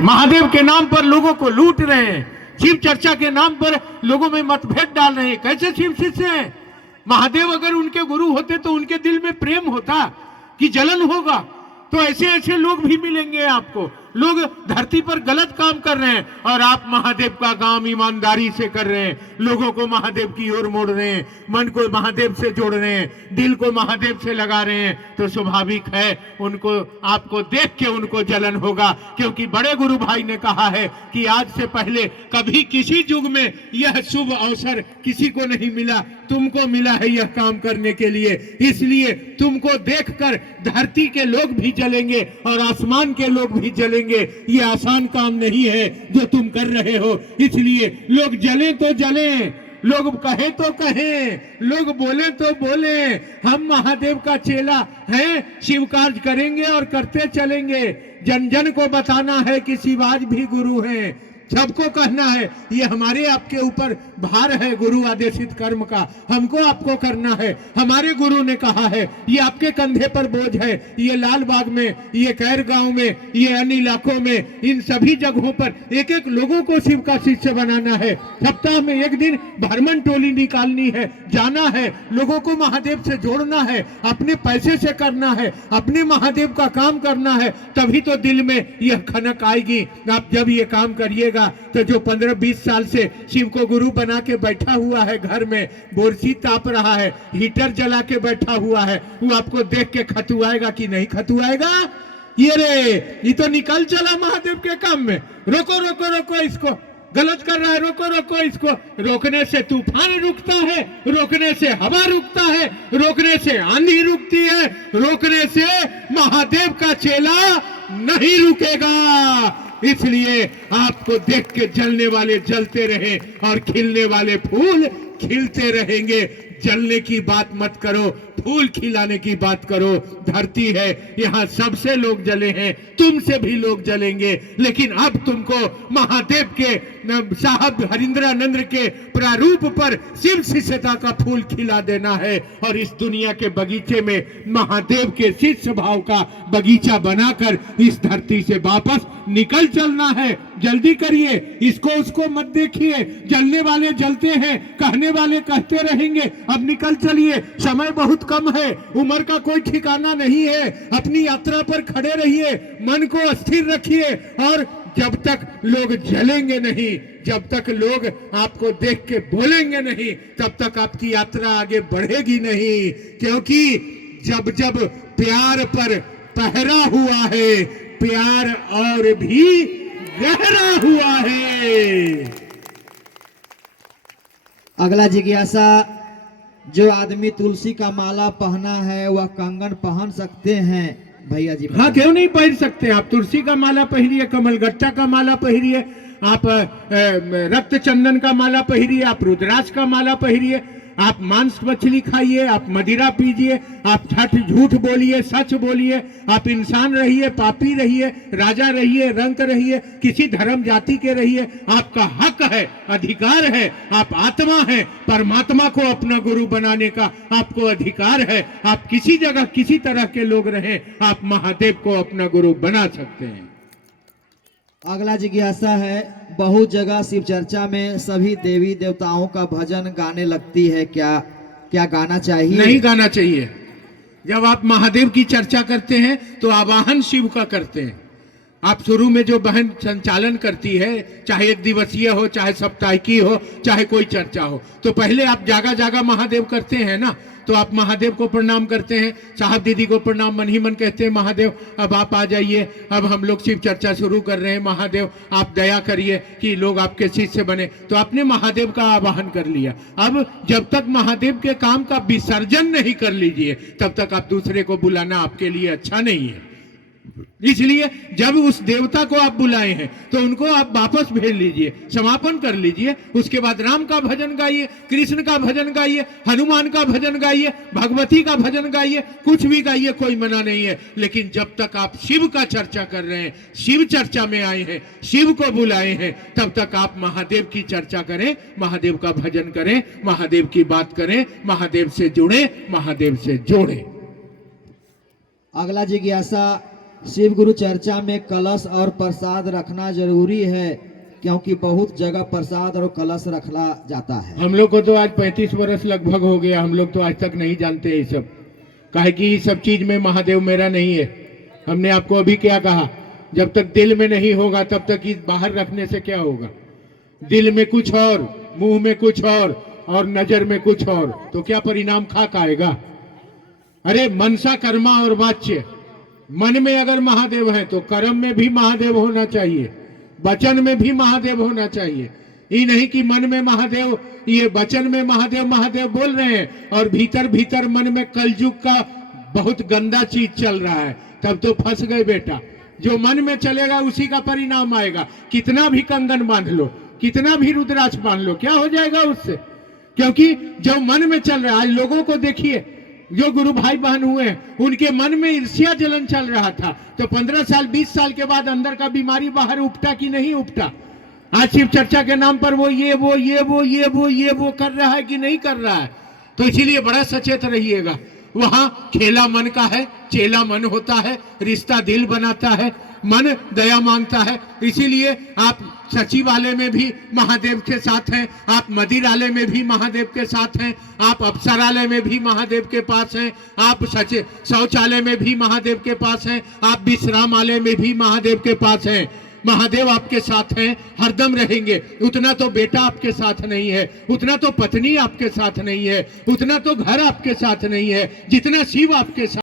महादेव के नाम पर लोगों को लूट रहे हैं, शिव चर्चा के नाम पर लोगों में मतभेद डाल रहे हैं। कैसे शिव शिष्य हैं? महादेव अगर उनके गुरु होते तो उनके दिल में प्रेम होता कि जलन होगा? तो ऐसे ऐसे लोग भी मिलेंगे आपको। लोग धरती पर गलत काम कर रहे हैं और आप महादेव का काम ईमानदारी से कर रहे हैं, लोगों को महादेव की ओर मोड़ रहे हैं, मन को महादेव से जोड़ रहे हैं, दिल को महादेव से लगा रहे हैं, तो स्वाभाविक है उनको, आपको देख के उनको जलन होगा। क्योंकि बड़े गुरु भाई ने कहा है कि आज से पहले कभी किसी युग में यह शुभ अवसर किसी को नहीं मिला, तुमको मिला है यह काम करने के लिए। इसलिए तुमको देखकर धरती के लोग भी जलेंगे और आसमान के लोग भी जलेंगे। ये आसान काम नहीं है जो तुम कर रहे हो। इसलिए लोग जले तो जले, लोग कहे तो कहें, लोग बोले तो बोले, हम महादेव का चेला है, शिव कार्य करेंगे और करते चलेंगे। जन जन को बताना है कि शिवाज भी गुरु हैं, सबको कहना है। ये हमारे आपके ऊपर भार है गुरु आदेशित कर्म का, हमको आपको करना है। हमारे गुरु ने कहा है, ये आपके कंधे पर बोझ है। ये लाल बाग में, ये कैर गांव में, ये अन्य इलाकों में, इन सभी जगहों पर एक एक लोगों को शिव का शिष्य बनाना है। सप्ताह में एक दिन भ्रमण टोली निकालनी है, जाना है, लोगों को महादेव से जोड़ना है, अपने पैसे से करना है, अपने महादेव का काम करना है। तभी तो दिल में यह खनक आएगी। आप जब ये काम करिएगा तो जो 15-20 साल से शिव को गुरु बना के बैठा हुआ है, घर में बोरसी ताप रहा है, हीटर जला के बैठा हुआ है, वो आपको देख के खतुआएगा कि नहीं खतुआएगा? ये रे, ये तो निकल चला महादेव के काम में। रोको रोको रोको, इसको गलत कर रहा है, रोको रोको इसको। रोकने से तूफान रुकता है, रोकने से हवा रुकता है, रोकने से आंधी रुकती है, रोकने से महादेव का चेला नहीं रुकेगा। इसलिए आपको देख के जलने वाले जलते रहे और खिलने वाले फूल खिलते रहेंगे। जलने की बात मत करो, फूल खिलाने की बात करो। धरती है, यहाँ सबसे लोग जले हैं, तुमसे भी लोग जलेंगे। लेकिन अब तुमको महादेव के साहब हरिंद्रानंद के प्रारूप पर शिव शिष्यता का फूल खिला देना है और इस दुनिया के बगीचे में महादेव के शिष्य भाव का बगीचा बनाकर इस धरती से वापस निकल चलना है। जल्दी करिए, इसको उसको मत देखिए। जलने वाले जलते हैं, कहने वाले कहते रहेंगे। अब निकल चलिए, समय बहुत कम है, उम्र का कोई ठिकाना नहीं है। अपनी यात्रा पर खड़े रहिए, मन को स्थिर रखिए और जब तक लोग जलेंगे नहीं, जब तक लोग आपको देख के बोलेंगे नहीं, तब तक आपकी यात्रा आगे बढ़ेगी नहीं। क्योंकि जब जब प्यार पर पहरा हुआ है, प्यार और भी गहरा हुआ है। अगला जिज्ञासा, जो आदमी तुलसी का माला पहना है वह कंगन पहन सकते हैं? भैया जी हाँ, क्यों नहीं पहन सकते? आप तुलसी का माला पहनिए, कमलगट्टा का माला पहनिए, आप रक्त चंदन का माला पहनिए, आप रुद्राक्ष का माला पहनिए, आप मांस मछली खाइए, आप मदिरा पीजिए, आप झूठ बोलिए, सच बोलिए, आप इंसान रहिए, पापी रहिए, राजा रहिए, रंक रहिए, किसी धर्म जाति के रहिए, आपका हक है, अधिकार है। आप आत्मा है, परमात्मा को अपना गुरु बनाने का आपको अधिकार है। आप किसी जगह किसी तरह के लोग रहें, आप महादेव को अपना गुरु बना सकते हैं। अगला जिज्ञासा है, बहुत जगह शिव चर्चा में सभी देवी देवताओं का भजन गाने लगती है, क्या गाना चाहिए? नहीं गाना चाहिए। जब आप महादेव की चर्चा करते हैं तो आवाहन शिव का करते हैं। आप शुरू में जो बहन संचालन करती है, चाहे एक दिवसीय हो, चाहे साप्ताहिकी हो, चाहे कोई चर्चा हो, तो पहले आप जागा जागा महादेव करते हैं ना, तो आप महादेव को प्रणाम करते हैं, साहब दीदी को प्रणाम, मन ही मन कहते हैं महादेव अब आप आ जाइए, अब हम लोग शिव चर्चा शुरू कर रहे हैं, महादेव आप दया करिए कि लोग आपके शिष्य बने। तो आपने महादेव का आवाहन कर लिया। अब जब तक महादेव के काम का विसर्जन नहीं कर लीजिए, तब तक आप दूसरे को बुलाना आपके लिए अच्छा नहीं है। इसलिए जब उस देवता को आप बुलाए हैं तो उनको आप वापस भेज लीजिए, समापन कर लीजिए। उसके बाद राम का भजन गाइए, कृष्ण का भजन गाइए, हनुमान का भजन गाइए, भगवती का भजन गाइए, कुछ भी गाइए, कोई मना नहीं है। लेकिन जब तक आप शिव का चर्चा कर रहे हैं, शिव चर्चा में आए हैं, शिव को बुलाए हैं, तब तक आप महादेव की चर्चा करें, महादेव का भजन करें, महादेव की बात करें, महादेव से जुड़े, महादेव से जोड़े। अगला जिज्ञासा, शिव गुरु चर्चा में कलश और प्रसाद रखना जरूरी है, क्योंकि बहुत जगह प्रसाद और कलश रखा जाता है। हम लोग को तो आज 35 वर्ष लगभग हो गया, हम लोग तो आज तक नहीं जानते ये सब, काहे कि ये सब चीज में महादेव मेरा नहीं है। हमने आपको अभी क्या कहा, जब तक दिल में नहीं होगा तब तक इस बाहर रखने से क्या होगा। दिल में कुछ और, मुंह में कुछ और नजर में कुछ और, तो क्या परिणाम खाक आएगा। अरे मनसा कर्मा और वाच्य, मन में अगर महादेव है तो कर्म में भी महादेव होना चाहिए, वचन में भी महादेव होना चाहिए। ये नहीं कि मन में महादेव, ये वचन में महादेव महादेव बोल रहे हैं और भीतर भीतर मन में कलयुग का बहुत गंदा चीज चल रहा है, तब तो फंस गए बेटा। जो मन में चलेगा उसी का परिणाम आएगा। कितना भी कंगन बांध लो, कितना भी रुद्राक्ष बांध लो, क्या हो जाएगा उससे, क्योंकि जो मन में चल रहा है। आज लोगों को देखिए, जो गुरु भाई बहन हुए हैं उनके मन में ईर्ष्या जलन चल रहा था, तो 15 साल 20 साल के बाद अंदर का बीमारी बाहर उपटा कि नहीं उपटा। आज शिव चर्चा के नाम पर वो ये कर रहा है कि नहीं कर रहा है। तो इसीलिए बड़ा सचेत रहिएगा। वहां खेला मन का है, चेला मन होता है, रिश्ता दिल बनाता है, मन दया मांगता है। इसीलिए आप सचिवालय में भी महादेव के साथ हैं, आप मदिरालय में भी महादेव के साथ हैं, आप अप्सरालय में भी महादेव के पास हैं, आप शौचालय में भी महादेव के पास हैं, आप विश्रामालय में भी महादेव के पास हैं। महादेव आपके साथ हैं, हरदम रहेंगे। उतना तो बेटा आपके साथ नहीं है, उतना तो पत्नी आपके साथ नहीं है, उतना तो घर आपके साथ नहीं है, जितना शिव आपके साथ